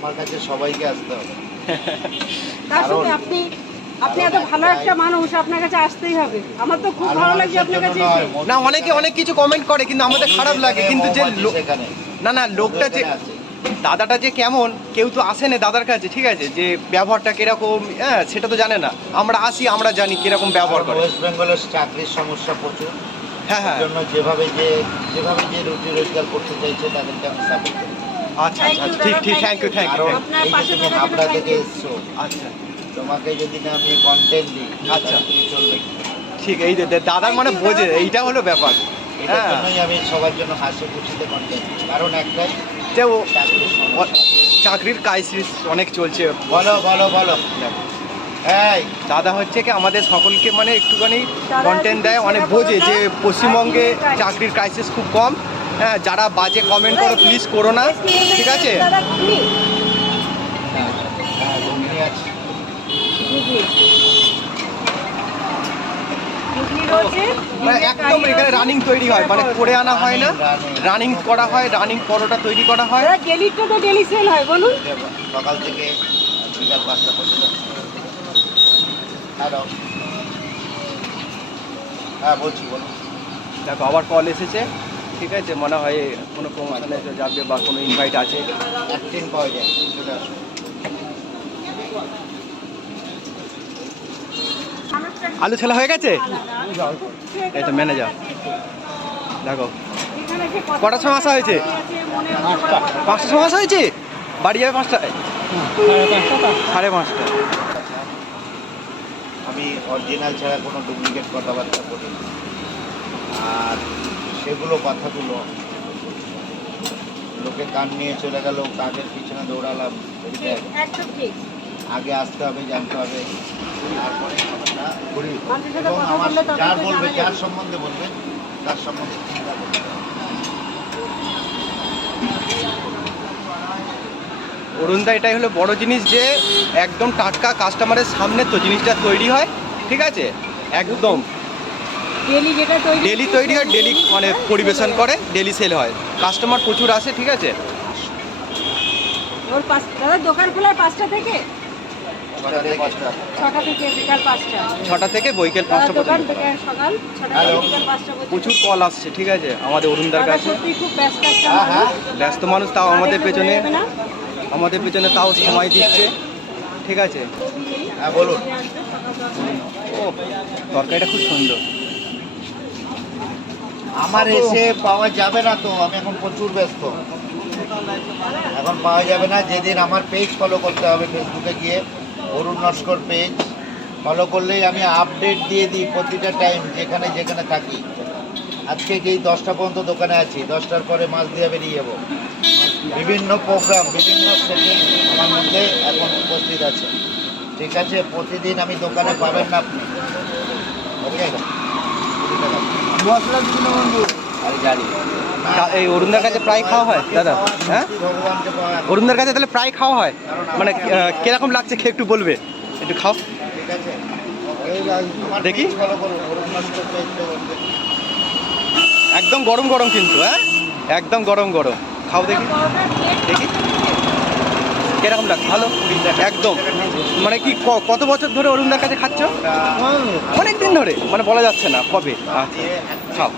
আমার কাছে সবাইকে আসতে হবে। তার সাথে আপনি এত ভালো একটা মানুষ, আপনার কাছে আসতেই হবে। আমার তো খুব ভালো লাগছে আপনার কাছে এসে। না, অনেকে অনেক কিছু কমেন্ট করে কিন্তু আমাদের খারাপ লাগে, কিন্তু যে না লোকটা যে দাদাটা যে কেমন কেউ তো আসে না দাদার কাছে, ঠিক আছে, যে ব্যবহারটা কিরকম, হ্যাঁ সেটা তো জানে না। আমরা আসি, আমরা জানি কিরকম ব্যবহার করে। ওয়েস্ট বেঙ্গলের চাকরির সমস্যা প্রচুর, হ্যাঁ হ্যাঁ, জন্য যেভাবে যে রুটি রোজগার করতে চাইছে তাদেরকে আমি সাপোর্ট করি। আচ্ছা আচ্ছা, ঠিক ঠিক, থ্যাংক ইউ থ্যাংক ইউ। কারণ এই যে তুমি হাবড়া থেকে এসছো, আচ্ছা তোমাকে যদি না আমি কন্টেন্ট দিই, আচ্ছা। তুমি চলবে কি? ঠিক, এই যে দাদার মানে বোঝে, এইটা হলো ব্যাপার। এটার হ্যাঁ, জন্যই আমি সবার জন্য হাসি খুশিতে কন্টেন্ট দিই, কারণ একটাই যে ও চাকরির সমস্যা। চাকরির ক্রাইসিস অনেক চলছে। বলো বলো বলো। এই দাদা হচ্ছে কি আমাদের সকলকে মানে একটুখানি কন্টেন্ট দেয়, অনেক বোঝে যে পশ্চিমবঙ্গে চাকরির ক্রাইসিস খুব কম। হ্যাঁ, যারা বাজে কমেন্ট করো প্লিজ করো না, ঠিক আছে? হ্যাঁ, ঘুগনি আছে। মানে একদম এখানে রানিং তৈরি হয়, মানে করে আনা হয় না, রানিং করা হয়, রানিং পরোটা তৈরি করা হয়। ডেলিটা তো ডেলি সেল হয়, বলুন। সকাল থেকে বিকাল 5টা পর্যন্ত। হ্যালো, হ্যাঁ বলছি, বলুন। দেখো আবার কল এসেছে, ঠিক আছে, মনে হয় কোনো প্রমোশনে যাবে বা কোনো ইনভাইট আছে। একদিন পাওয়া যায়, চলে আসুন। আলু ছেলা হয়ে গেছে, এই তো ম্যানেজার। দেখো কটার সময় আসা হয়েছে? 5টার সময় আসা হয়েছে, বাড়ি যাবে 5টায়, 5:30। আমি অরিজিনাল ছাড়া কোনো ডুপ্লিকেট কথাবার্তা বলি না। আর সেগুলো কথাগুলো লোকে কান নিয়ে চলে গেল, কাজের পিছনে দৌড়ালাম, একদম ঠিক। আগে আসতে হবে, জানতে হবে, তারপরে আমরা ঘুরি। মানুষের সাথে এবং কথা আমার বললে তবে যার তো বলবে, জানা যার যাবে। সম্বন্ধে বলবে তার সম্বন্ধে চিন্তা করতে হবে। অরুণদা, এটাই হলো বড় জিনিস যে একদম টাটকা কাস্টমারের সামনে তো জিনিসটা তৈরি হয়, ঠিক আছে, একদম ডেলি যেটা ডেলি তৈরি হয়, ডেলি মানে পরিবেশন করে, ডেলি সেল হয়, কাস্টমার প্রচুর আসে, ঠিক আছে। ওর দাদা দোকান খোলা 5টা থেকে 6টা থেকে 5টা। 6টা থেকে বিকাল 5টা। 6টা থেকে বৈকাল 5টা দোকান পর্যন্ত। থেকে সকাল 6টা হ্যালো। থেকে বিকাল 5টা পর্যন্ত। প্রচুর কল আসছে, ঠিক আছে, আমাদের অরুণদার দাদা কাছে। সত্যি খুব ব্যস্ত একটা হ্যাঁ, হ্যাঁ। মানুষ। ব্যস্ত মানুষ, তাও আমাদের পেছনে তাও সময় দিচ্ছে, ঠিক আছে। হ্যাঁ বলুন। ও, তরকারিটা খুব সুন্দর। আমার এসে পাওয়া যাবে না তো, আমি এখন প্রচুর ব্যস্ত, এখন পাওয়া যাবে না। যেদিন আমার পেজ ফলো করতে হবে, ফেসবুকে গিয়ে অরুণ নস্কর পেজ ফলো করলেই আমি আপডেট দিয়ে দিই প্রতিটা টাইম, যেখানে যেখানে থাকি। আজকে যেই 10টা পর্যন্ত দোকানে আছি, 10টার পরে মাছ দিয়ে বেরিয়ে যাবো। বিভিন্ন প্রোগ্রাম, বিভিন্ন সেটিং আমার মধ্যে এখন উপস্থিত আছে, ঠিক আছে। প্রতিদিন আমি দোকানে পাবেন না আপনি, ওকে। মশলা দিন বন্ধু, আরে জানি এই অরুণদার কাছে প্রায় খাওয়া হয় দাদা? হ্যাঁ, ভগবানকে পাওয়া, অরুণদার কাছে তাহলে প্রায় খাওয়া হয়, মানে কিরকম লাগছে খেয়ে একটু বলবে, একটু খাও ঠিক আছে। দেখি। ফলো করুন, অরুণ নস্কর পেজ। একদম গরম গরম কিন্তু, হ্যাঁ একদম গরম গরম, খাও দেখি দেখি কিরকম লাগছে। ভালো, একদম। মানে কি কত বছর ধরে অরুণদার কাছে খাচ্ছ? অনেক দিন ধরে, মানে বলা যাচ্ছে না কবে। আচ্ছা, খাও।